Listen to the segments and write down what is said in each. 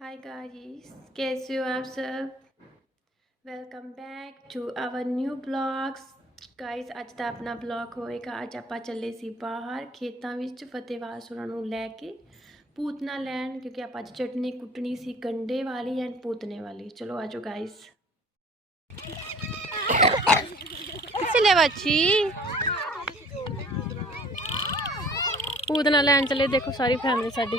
Hi guys कैसे हो आप सब welcome back to our new blogs guys ਅੱਜ ਦਾ ਆਪਣਾ ਬਲੌਗ ਹੋਏਗਾ ਅੱਜ ਆਪਾਂ ਚੱਲੇ ਸੀ ਬਾਹਰ ਖੇਤਾਂ ਵਿੱਚ ਫਤਿਹਵਾਲ ਸੁਰਾਂ ਨੂੰ ਲੈ ਕੇ ਪੂਤਨਾ ਲੈਣ ਕਿਉਂਕਿ ਆਪਾਂ ਅੱਜ ਚਟਨੀ ਕੁੱਟਣੀ ਸੀ ਗੰਡੇ ਵਾਲੀ ਐਂਡ ਪੂਤਨੇ ਵਾਲੀ ਚਲੋ ਆਜੋ ਗਾਇਸ ਚਲੇ ਬੱਚੀ ਪੂਤਨਾ ਲੈਣ ਚੱਲੇ ਦੇਖੋ ਸਾਰੀ ਫੈਮਿਲੀ ਸਾਡੀ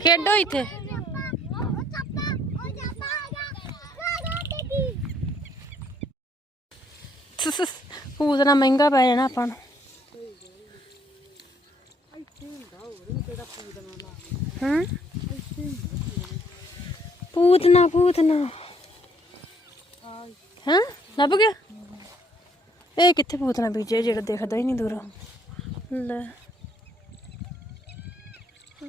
ਖੇਡੋ ਇੱਥੇ। ਪੂਦਨਾ ਮਹਿੰਗਾ ਪੈ ਜਾਣਾ ਆਪਾਂ ਨੂੰ। ਹੂੰ? ਪੂਤਨਾ ਪੂਦਨਾ ਹਾਂ? ਲੱਭ ਗਿਆ? ਇਹ ਕਿੱਥੇ ਪੂਤਨਾ ਬੀਜਿਆ ਜਿਹੜਾ ਦਿਖਦਾ ਹੀ ਨਹੀਂ ਦੂਰੋਂ? ਲੈ।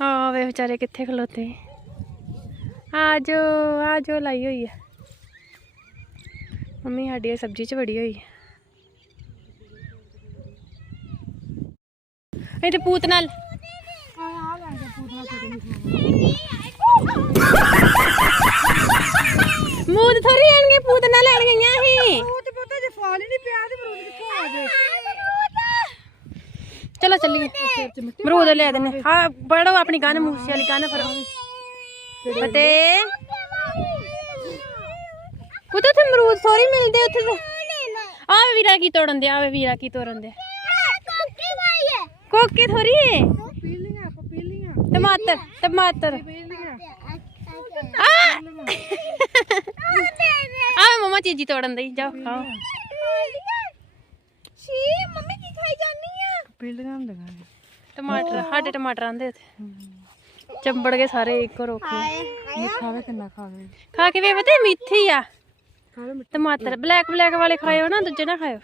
ਹਾਂ ਵੇ ਵਿਚਾਰੇ ਕਿੱਥੇ ਖਲੋਤੇ? ਆਜੋ ਆਜੋ, ਲਾਈ ਹੋਈ ਹੈ ਮੰਮੀ, ਸਾਡੀ ਸਬਜ਼ੀ ਚ ਵੜੀ ਹੋਈ ਹੈ ਇਹ ਤੇ ਪੂਤ ਨਾਲ। ਮੂਦ ਥੋੜੀ ਆਣਗੇ ਪੂਤ ਨਾਲ ਲੈਣ ਗਈਆਂ ਸੀ ਉਹ ਤੇ ਜੇ ਫਲ ਹੀ ਨਹੀਂ ਪਿਆ ਤੇ ਮਰੂਦ ਕਿੱਥੋਂ ਆ ਗਏ? ਚਲੋ ਚੱਲੀਏ। ਮਰੂਦ ਲੈ ਦੇਣੇ। ਹਾਂ ਬੜੋ ਆਪਣੀ ਗਨ ਮੂਸੇ ਵਾਲੀ ਗਨ ਫਰੋ ਪੁੱਤ। ਉੱਥੇ ਮਰੂਦ ਥੋੜੀ ਮਿਲਦੇ ਉੱਥੇ ਤੇ। ਆਵੇ ਵੀਰਾ ਕੀ ਤੋੜਨ ਦੇ ਆਵੇ ਵੀਰਾ ਕੀ ਤੋੜਨ ਦੇ ਕੋਕੇ ਥੋੜੀ ਏ। ਪੀਲੀਆਂ ਪਪੀਲੀਆਂ ਟਮਾਟਰ ਟਮਾਟਰ। ਪੀਲੀਆਂ ਆ ਮਮਾ ਚੀਜੀ ਤੋੜਨ ਦੇ ਜਾਓ ਖਾਓ। ਛੀ ਮੰਮੀ ਕੀ ਖਾਈ ਜਾਨੀ ਆ ਪੀਲੀਆਂ ਹੁੰਦੀਆਂ ਨੇ ਟਮਾਟਰ ਸਾਡੇ ਟਮਾਟਰ ਆਂਦੇ ਉੱਥੇ ਚੰਬੜ ਗਏ ਸਾਰੇ ਇੱਕੋ ਰੋਕੇ ਮਿੱਠਾ ਵੇ ਕਿੰਨਾ ਖਾਵੇ ਖਾ ਕੇ ਵੇ ਪਤਾ ਮਿੱਠੀ ਆ ਖਾ ਲੈ ਮਿੱਠਾ ਟਮਾਟਰ ਬਲੈਕ ਬਲੈਕ ਵਾਲੇ ਖਾਇਓ ਨਾ ਦੂਜੇ ਨਾ ਖਾਇਓ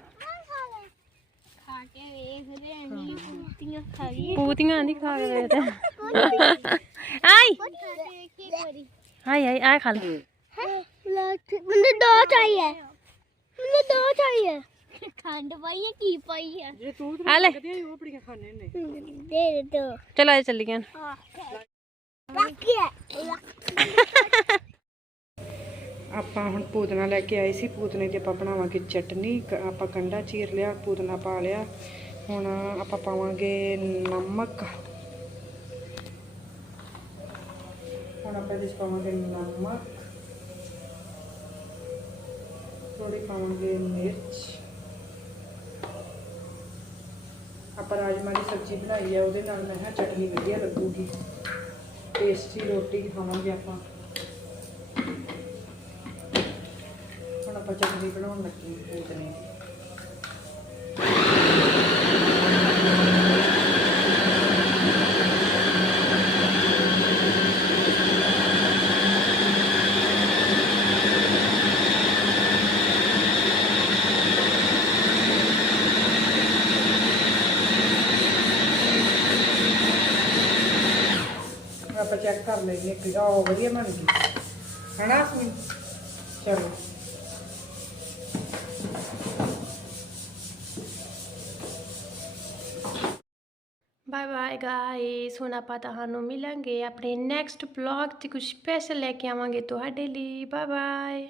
ਪੂਤੀਆਂ ਆਂਦੀ ਖਾ ਕੇ ਵੇਖ ਤੇ ਆਈ ਆਈ ਆਈ ਆ ਖਾ ਲੈ मुझे दो चाहिए मुझे दो चाहिए ਖੰਡ ਪਾਈ ਹੈ ਕੀ ਪਾਈ ਹੈ? ਜੇ ਤੂੰ ਤੇ ਆ ਲੈ। ਲੱਗਦੀ ਉਹ ਬੜੀਆਂ ਖਾਣੇ ਨੇ ਦੇ ਦੋ ਚਲ ਆ ਚੱਲੀਆਂ ਬਾਕੀ ਹੈ ਆਪਾਂ ਹੁਣ ਪੂਤਨਾ ਲੈ ਕੇ ਆਏ ਸੀ ਪੂਤਨੇ ਤੇ ਆਪਾਂ ਬਣਾਵਾਂਗੇ ਚਟਨੀ ਕ- ਆਪਾਂ ਕੰਡਾ ਚੀਰ ਲਿਆ ਪੂਤਨਾ ਪਾ ਲਿਆ। ਹੁਣ ਆਪਾਂ ਪਾਵਾਂਗੇ ਨਮਕ। ਹੁਣ ਆਪਾਂ ਇਹਦੇ 'ਚ ਪਾਵਾਂਗੇ ਨਮਕ। ਥੋੜੀ ਪਾਵਾਂਗੇ ਮਿਰਚ। ਆਪਾਂ ਰਾਜਮਾ ਦੀ ਸਬਜ਼ੀ ਬਣਾਈ ਹੈ ਉਹਦੇ ਨਾਲ ਮੈਂ ਕਿਹਾ ਚਟਨੀ ਵਧੀਆ ਲੱਗੂਗੀ। ਟੇਸਟੀ ਰੋਟੀ ਖਾਵਾਂਗੇ ਆਪਾਂ। ਹੁਣ ਆਪਾਂ ਚਟਨੀ ਬਣਾਉਣ ਲੱਗੇ ਪੂਤਨੇ ਦੀ। ਹੁਣ ਆਪਾਂ ਚੈੱਕ ਕਰ ਲੈਂਦੇ ਕਿ ਆਹ ਵਧੀਆ ਬਣ ਗਈ ਹਨਾ ਅਸਮੀ ਚਲੋ ਬਾਏ ਬਾਏ ਬਾਏ ਗਾਇਸ ਹੁਣ ਆਪਾਂ ਤੁਹਾਨੂੰ ਮਿਲਾਂਗੇ ਆਪਣੇ ਨੈਕਸਟ ਬਲੌਗ 'ਚ ਕੁਝ ਸਪੈਸ਼ਲ ਲੈ ਕੇ ਆਵਾਂਗੇ ਤੁਹਾਡੇ ਲਈ ਬਾਏ ਬਾਏ